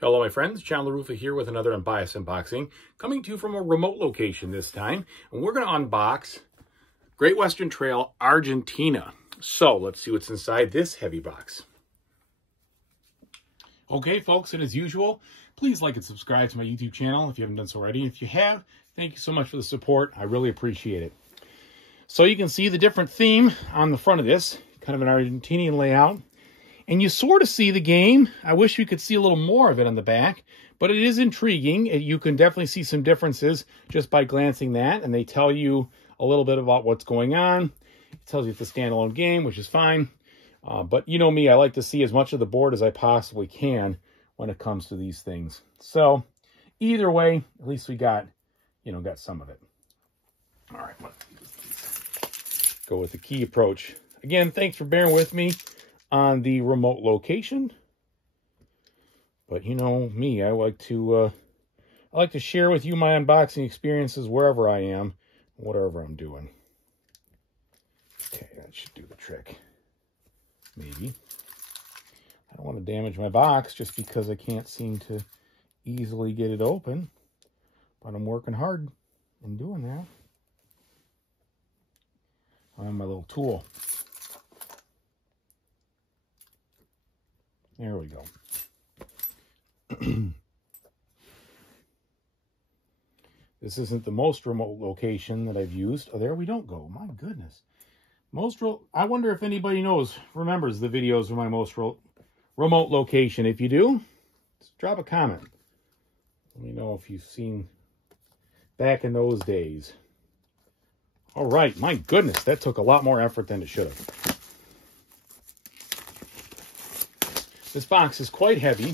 Hello my friends, John LaRuffa here with another Unbiased unboxing, coming to you from a remote location this time, and we're going to unbox Great Western Trail, Argentina. So let's see what's inside this heavy box. Okay folks, and as usual, please like and subscribe to my YouTube channel if you haven't done so already. If you have, thank you so much for the support. I really appreciate it. So you can see the different theme on the front of this, kind of an Argentinian layout. And you sort of see the game. I wish you could see a little more of it on the back, but it is intriguing. You can definitely see some differences just by glancing that, and they tell you a little bit about what's going on. It tells you it's a standalone game, which is fine. But you know me, I like to see as much of the board as I possibly can when it comes to these things. So either way, at least we got some of it. All right, let's go with the key approach. Again, thanks for bearing with me on the remote location, but you know me, I like to share with you my unboxing experiences wherever I am, whatever I'm doing. Okay, that should do the trick. Maybe. I don't want to damage my box just because I can't seem to easily get it open, but I'm working hard in doing that. I have my little tool. There we go. This isn't the most remote location that I've used. Oh, there we don't go. My goodness. I wonder if anybody remembers the videos of my most remote location. If you do, just drop a comment. Let me know if you've seen back in those days. All right. My goodness, that took a lot more effort than it should have. This box is quite heavy.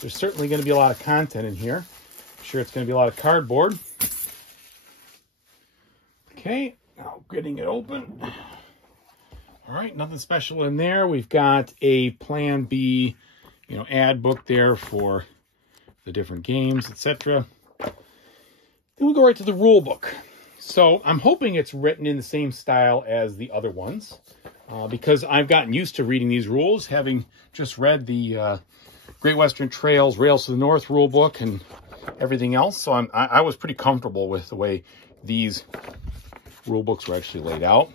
There's certainly going to be a lot of content in here. I'm sure it's going to be a lot of cardboard. Okay, now getting it open. All right, nothing special in there. We've got a Plan B, ad book there for the different games, etc. Then we'll go right to the rule book. So I'm hoping it's written in the same style as the other ones. Because I've gotten used to reading these rules, having just read the Great Western Trails Rails to the North rule book and everything else. So I was pretty comfortable with the way these rule books were actually laid out.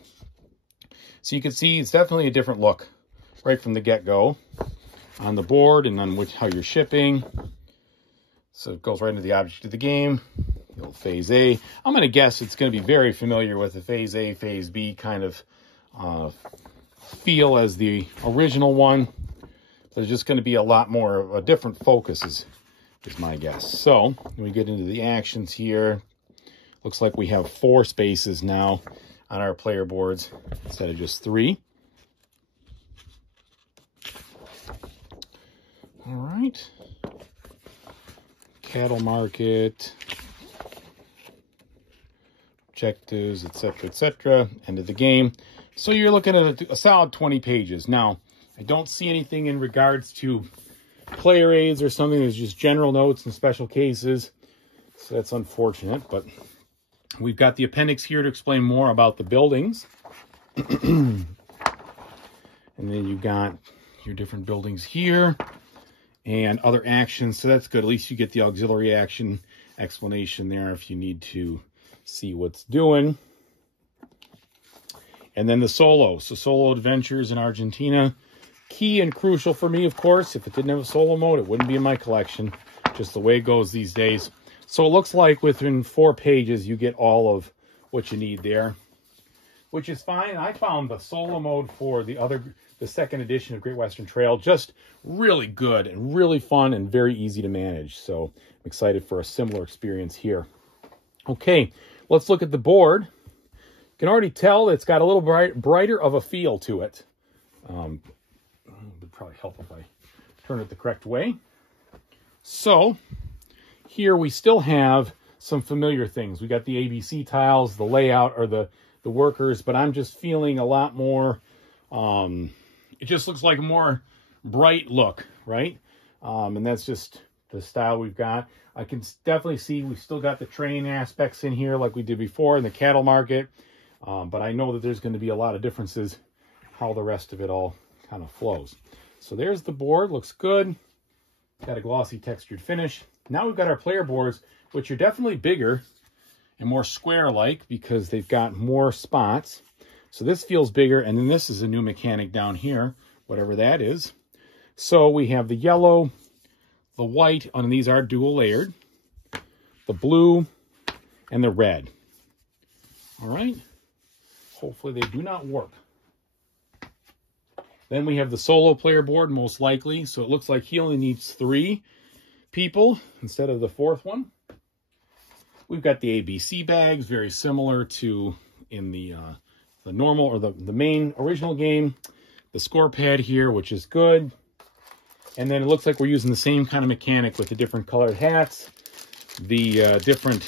So you can see it's definitely a different look right from the get-go on the board and on how you're shipping. So it goes right into the object of the game, the old Phase A. I'm going to guess it's going to be very familiar with the Phase A, Phase B kind of feel as the original one. There's just going to be a lot more of a different focus is my guess. So when we get into the actions here, looks like we have 4 spaces now on our player boards instead of just 3. All right. Cattle market, objectives, etc., end of the game. So you're looking at a solid 20 pages. Now, I don't see anything in regards to player aids or something. There's just general notes and special cases. So that's unfortunate, but we've got the appendix here to explain more about the buildings. And then you've got your different buildings here and other actions. So that's good. At least you get the auxiliary action explanation there if you need to see what's doing. And then the solo. So solo adventures in Argentina. Key and crucial for me, of course. If it didn't have a solo mode, it wouldn't be in my collection. Just the way it goes these days. So it looks like within 4 pages, you get all of what you need there, which is fine. I found the solo mode for the second edition of Great Western Trail just really good and really fun and very easy to manage. So I'm excited for a similar experience here. Okay, let's look at the board. You can already tell it's got a little brighter of a feel to it. It would probably help if I turn it the correct way. So here we still have some familiar things. We got the ABC tiles, the layout, or the workers, but I'm just feeling a lot more, it just looks like a more bright look, right? And that's just the style we've got. I can definitely see we've still got the train aspects in here like we did before in the cattle market. But I know that there's going to be a lot of differences how the rest of it all kind of flows. So there's the board. Looks good. Got a glossy textured finish. Now we've got our player boards, which are definitely bigger and more square-like because they've got more spots. So this feels bigger, and then this is a new mechanic down here, whatever that is. So we have the yellow, the white, and these are dual layered, the blue, and the red. All right. Hopefully they do not warp. Then we have the solo player board, most likely. So it looks like he only needs 3 people instead of the 4th one. We've got the ABC bags, very similar to in the normal or the main original game. The score pad here, which is good. And then it looks like we're using the same kind of mechanic with the different colored hats, the different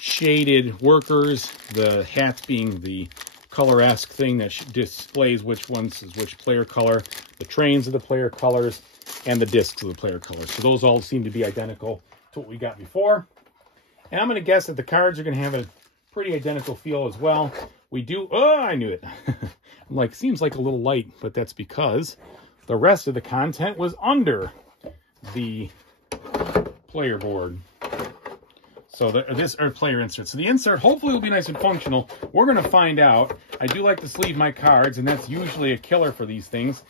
shaded workers, the hats being the color-esque thing that displays which ones is which player color, the trains of the player colors, and the discs of the player colors. So those all seem to be identical to what we got before. And I'm going to guess that the cards are going to have a pretty identical feel as well. We do, oh, I knew it. I'm like, seems like a little light, but that's because the rest of the content was under the player board. So this are player inserts. So the insert hopefully will be nice and functional. We're going to find out. I do like to sleeve my cards, and that's usually a killer for these things.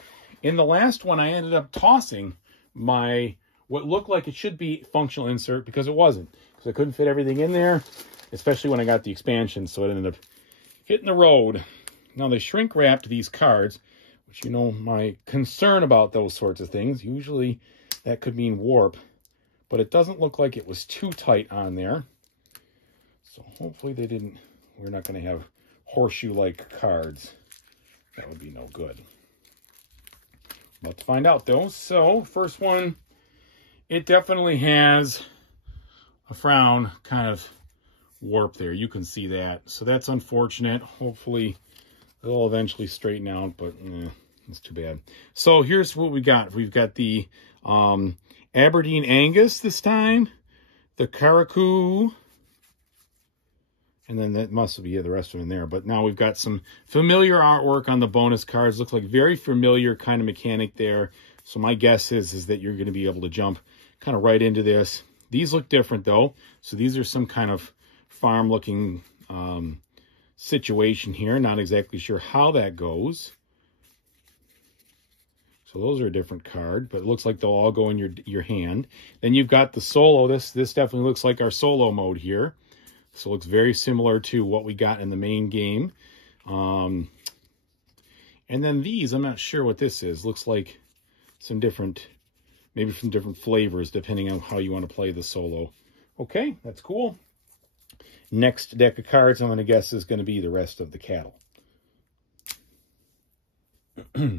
In the last one, I ended up tossing my what looked like it should be functional insert because it wasn't. Because I couldn't fit everything in there, especially when I got the expansion. So it ended up hitting the road. Now they shrink wrapped these cards, which you know my concern about those sorts of things. Usually that could mean warp. But it doesn't look like it was too tight on there. So hopefully they didn't, we're not going to have horseshoe-like cards. That would be no good. About to find out though. So first one, it definitely has a frown kind of warp there. You can see that. So that's unfortunate. Hopefully it'll eventually straighten out, but it's too bad. So here's what we got. We've got the Aberdeen Angus this time, the Caracou, and then that must be the rest of them in there. But now we've got some familiar artwork on the bonus cards. Looks like very familiar kind of mechanic there. So my guess is that you're going to be able to jump kind of right into this. These look different though. So these are some kind of farm-looking situation here. Not exactly sure how that goes. So those are a different card, but it looks like they'll all go in your hand. Then you've got the solo. This definitely looks like our solo mode here. So it looks very similar to what we got in the main game. And then these, I'm not sure what this is. Looks like some different, maybe some different flavors depending on how you want to play the solo. Okay, that's cool. Next deck of cards I'm going to guess is going to be the rest of the cattle. All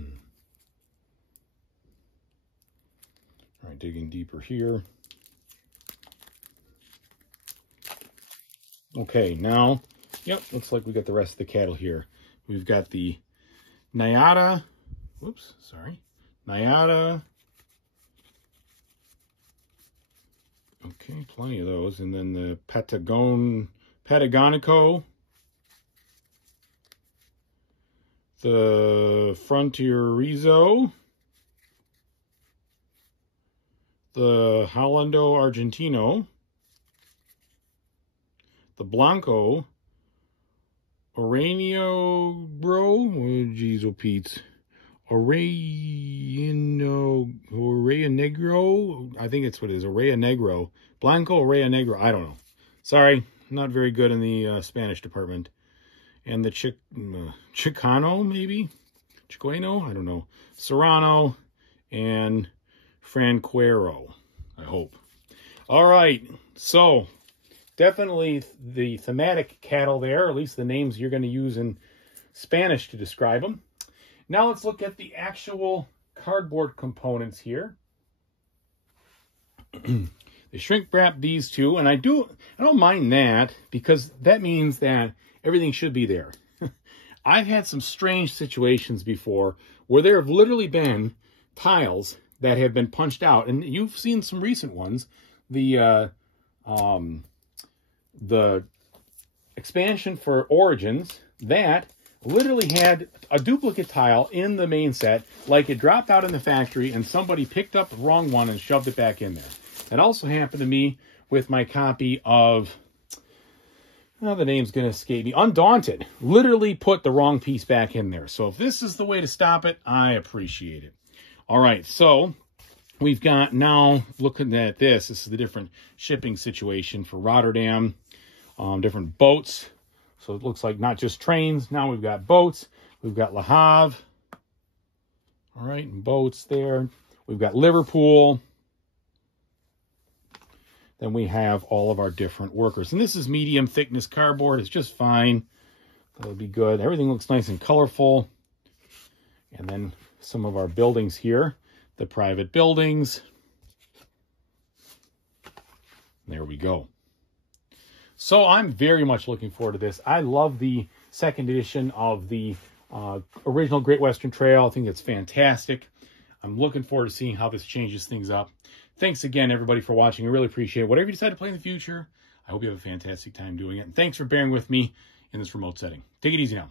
right, digging deeper here. Okay, now, yep, looks like we got the rest of the cattle here. We've got the Nyada, whoops, sorry, Nyada. Okay, plenty of those. And then the Patagonico, the Frontierizo, the Hollando Argentino, the Blanco, Oranio Bro, oh geez, oh Pete, Orea Negro, I think it's what it is, Orea Negro, Blanco Orea Negro, I don't know. Sorry, not very good in the Spanish department. And the Chicano, maybe? Chicueno, I don't know. Serrano and Franquero, I hope. All right, so definitely the thematic cattle there, or at least the names you're going to use in Spanish to describe them. Now let's look at the actual cardboard components here. They shrink wrap these two, and I don't mind that because that means that everything should be there. I've had some strange situations before where there have literally been tiles that have been punched out, and you've seen some recent ones. The expansion for Origins, that literally had a duplicate tile in the main set, like it dropped out in the factory and somebody picked up the wrong one and shoved it back in there. That also happened to me with my copy of, oh, the name's going to escape me, Undaunted. Literally put the wrong piece back in there. So if this is the way to stop it, I appreciate it. All right, so we've got now, looking at this is the different shipping situation for Rotterdam, different boats. So it looks like not just trains. Now we've got boats. We've got Le Havre. All right, and boats there. We've got Liverpool. Then we have all of our different workers. And this is medium thickness cardboard. It's just fine. That'll be good. Everything looks nice and colorful. And then some of our buildings here. The private buildings. There we go. So I'm very much looking forward to this. I love the second edition of the original Great Western Trail. I think it's fantastic. I'm looking forward to seeing how this changes things up. Thanks again, everybody, for watching. I really appreciate it. Whatever you decide to play in the future, I hope you have a fantastic time doing it. And thanks for bearing with me in this remote setting. Take it easy now.